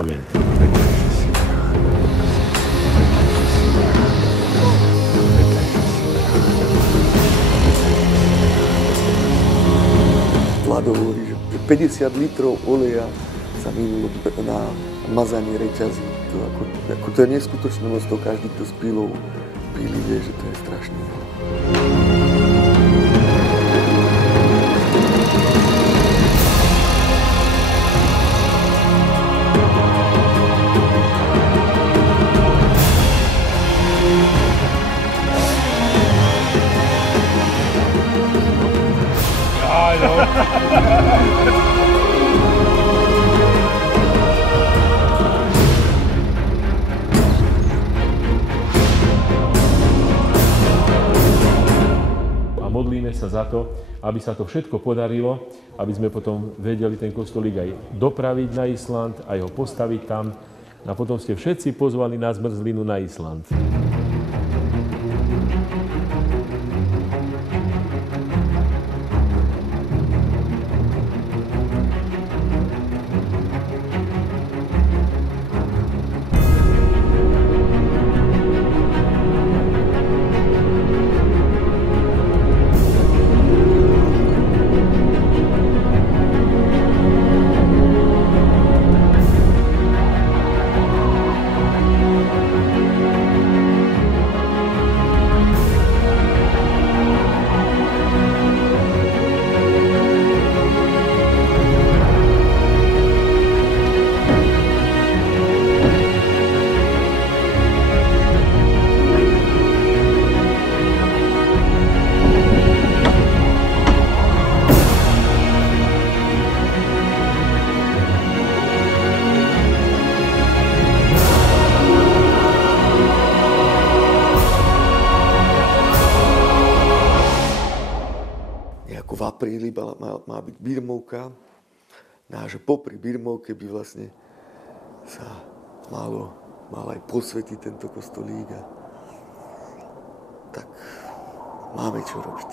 Amen. Vlado hovorí, že 50 litrov oleja sa minulo na mazanie reťazí. To je neskutočné množstvo, každý, kto s pilou píli, vie, že to je strašné. Modlíme sa za to, aby sa to všetko podarilo, aby sme potom vedeli ten kostolík aj dopraviť na Island, aj ho postaviť tam. A potom ste všetci pozvaní na zmrzlinu na Island. V apríli má byť birmovka, a že popri birmovke by vlastne sa mal aj posvetiť tento kostolík. Tak máme čo robiť.